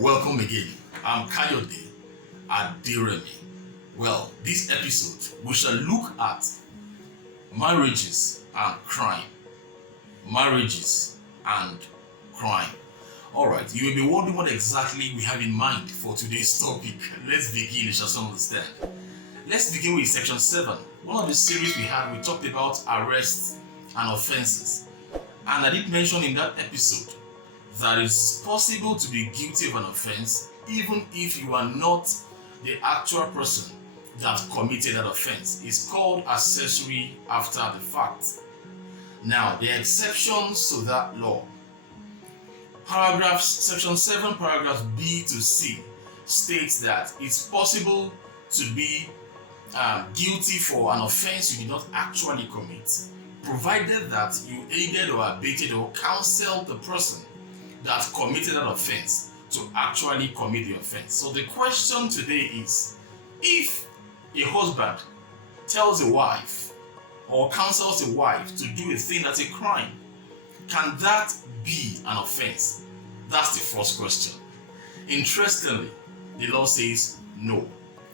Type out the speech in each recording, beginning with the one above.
Welcome again. I'm Kayode Adiremi. Well, this episode we shall look at marriages and crime. Marriages and crime. Alright, you may be wondering what exactly we have in mind for today's topic. Let's begin, you shall soon understand. Let's begin with section 7. One of the series we had, we talked about arrests and offenses. And I did mention in that episode that it's possible to be guilty of an offense even if you are not the actual person that committed that offense. It's called accessory after the fact. Now, there are exceptions to that law. Section 7, paragraphs B to C states that it's possible to be guilty for an offense you did not actually commit, provided that you aided or abetted or counseled the person that committed that offense to actually commit the offense. So the question today is, if a husband tells a wife or counsels a wife to do a thing that's a crime, can that be an offense? That's the first question. Interestingly, the law says no,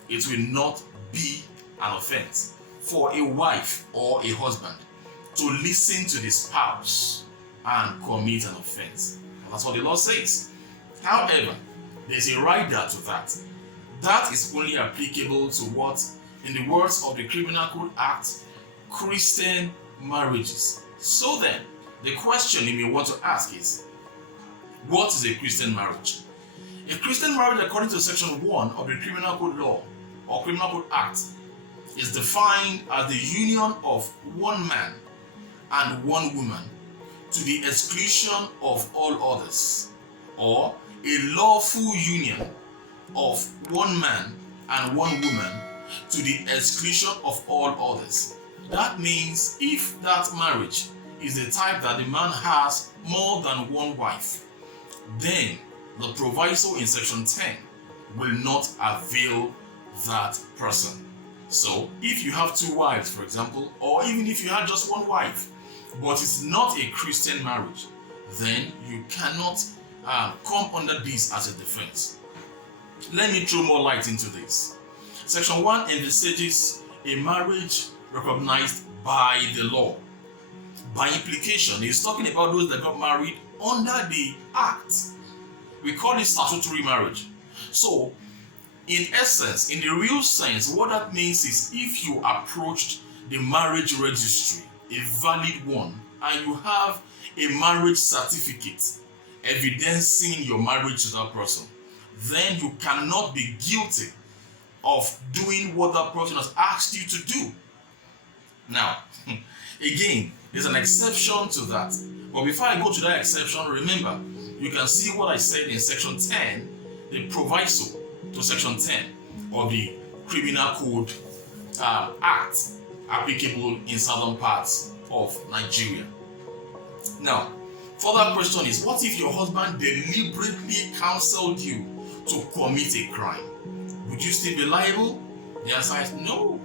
it will not be an offense for a wife or a husband to listen to the spouse and commit an offense. That's what the law says. However, there's a rider to that. That is only applicable to what, in the words of the Criminal Code Act, Christian marriages. So then, the question you may want to ask is, what is a Christian marriage? A Christian marriage, according to section 1 of the Criminal Code Law or Criminal Code Act, is defined as the union of one man and one woman to the exclusion of all others, or a lawful union of one man and one woman to the exclusion of all others. That means if that marriage is the type that the man has more than one wife, then the proviso in section 10 will not avail that person. So if you have two wives, for example, or even if you had just one wife, but it's not a Christian marriage, then you cannot come under this as a defense. Let me throw more light into this. Section 1 envisages a marriage recognized by the law. By implication, it's talking about those that got married under the act. We call it statutory marriage. So, in essence, in the real sense, what that means is if you approached the marriage registry, a valid one, and you have a marriage certificate evidencing your marriage to that person, then you cannot be guilty of doing what that person has asked you to do. Now, again, there's an exception to that. But before I go to that exception, remember, you can see what I said in section 10, the proviso to section 10 of the Criminal Code Act applicable in southern parts of Nigeria. Now, further question is, what if your husband deliberately counseled you to commit a crime? Would you still be liable? The answer is no.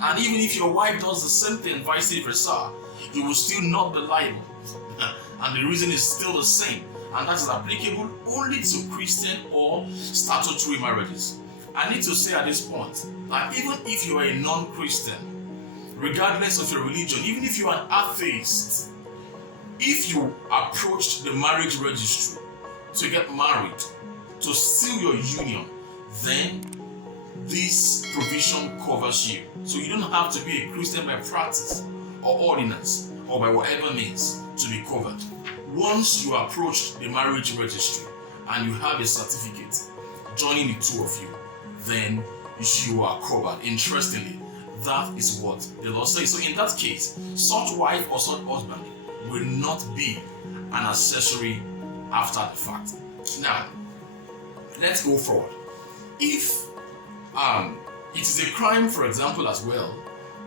And even if your wife does the same thing, vice versa, you will still not be liable. And the reason is still the same, and that is applicable only to Christian or statutory marriages. I need to say at this point that even if you are a non-Christian, regardless of your religion, even if you are an atheist, if you approached the marriage registry to get married, to seal your union, then this provision covers you. So you don't have to be a Christian by practice or ordinance or by whatever means to be covered. Once you approach the marriage registry and you have a certificate joining the two of you, then you are covered. Interestingly, that is what the law says. So in that case, such wife or such husband will not be an accessory after the fact. Now, let's go forward. If it is a crime, for example, as well,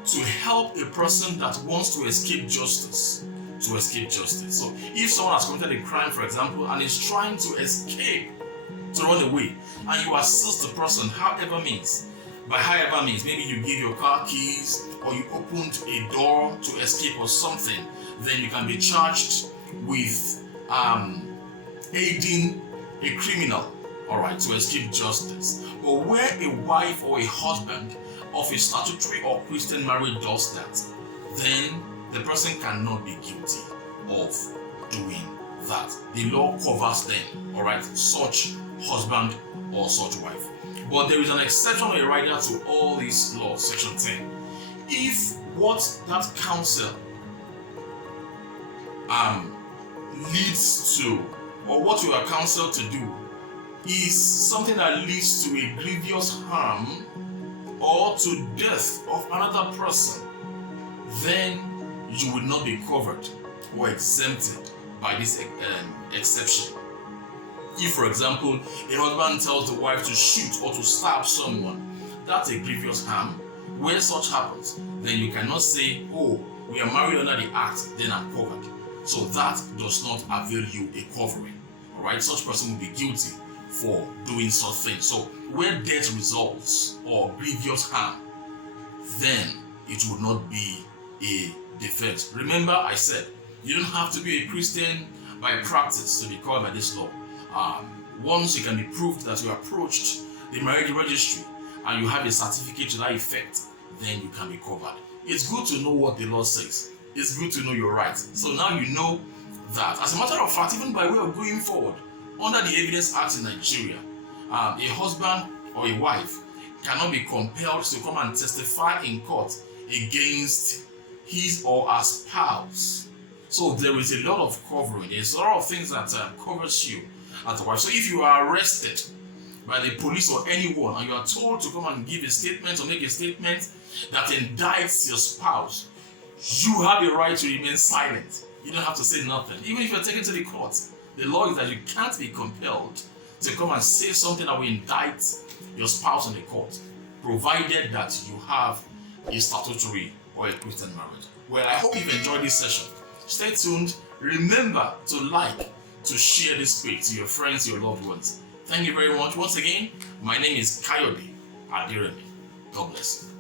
to help a person that wants to escape justice, So if someone has committed a crime, for example, and is trying to escape, to run away, and you assist the person however means, by however means, maybe you give your car keys or you opened a door to escape or something, then you can be charged with aiding a criminal alright, to escape justice. But where a wife or a husband of a statutory or Christian marriage does that, then the person cannot be guilty of doing that. The law covers them, alright, such husband or such wife. But there is an exception or a rider to all these laws, section 10. If what that counsel leads to, or what you are counseled to do, is something that leads to a grievous harm or to death of another person, then you will not be covered or exempted by this exception. If, for example, a husband tells the wife to shoot or to stab someone, that's a grievous harm. Where such happens, then you cannot say, oh, we are married under the act, then I'm covered. So that does not avail you a covering. Alright, such person will be guilty for doing such things. So where death results or grievous harm, then it will not be a defense. Remember, I said you don't have to be a Christian by practice to be covered by this law. Once it can be proved that you approached the marriage registry and you have a certificate to that effect, then you can be covered. It's good to know what the law says. It's good to know your rights. So now you know that, as a matter of fact, even by way of going forward, under the Evidence Act in Nigeria, a husband or a wife cannot be compelled to come and testify in court against his or her spouse. So there is a lot of covering. There's a lot of things that covers you as a wife. So if you are arrested by the police or anyone and you are told to come and give a statement or make a statement that indicts your spouse, you have a right to remain silent. You don't have to say nothing. Even if you're taken to the court, the law is that you can't be compelled to come and say something that will indict your spouse in the court, provided that you have a statutory or a Christian marriage. Well, I hope you've enjoyed this session. Stay tuned. Remember to like, to share this page to your friends, your loved ones. Thank you very much. Once again, my name is Kayode Adiremi. God bless.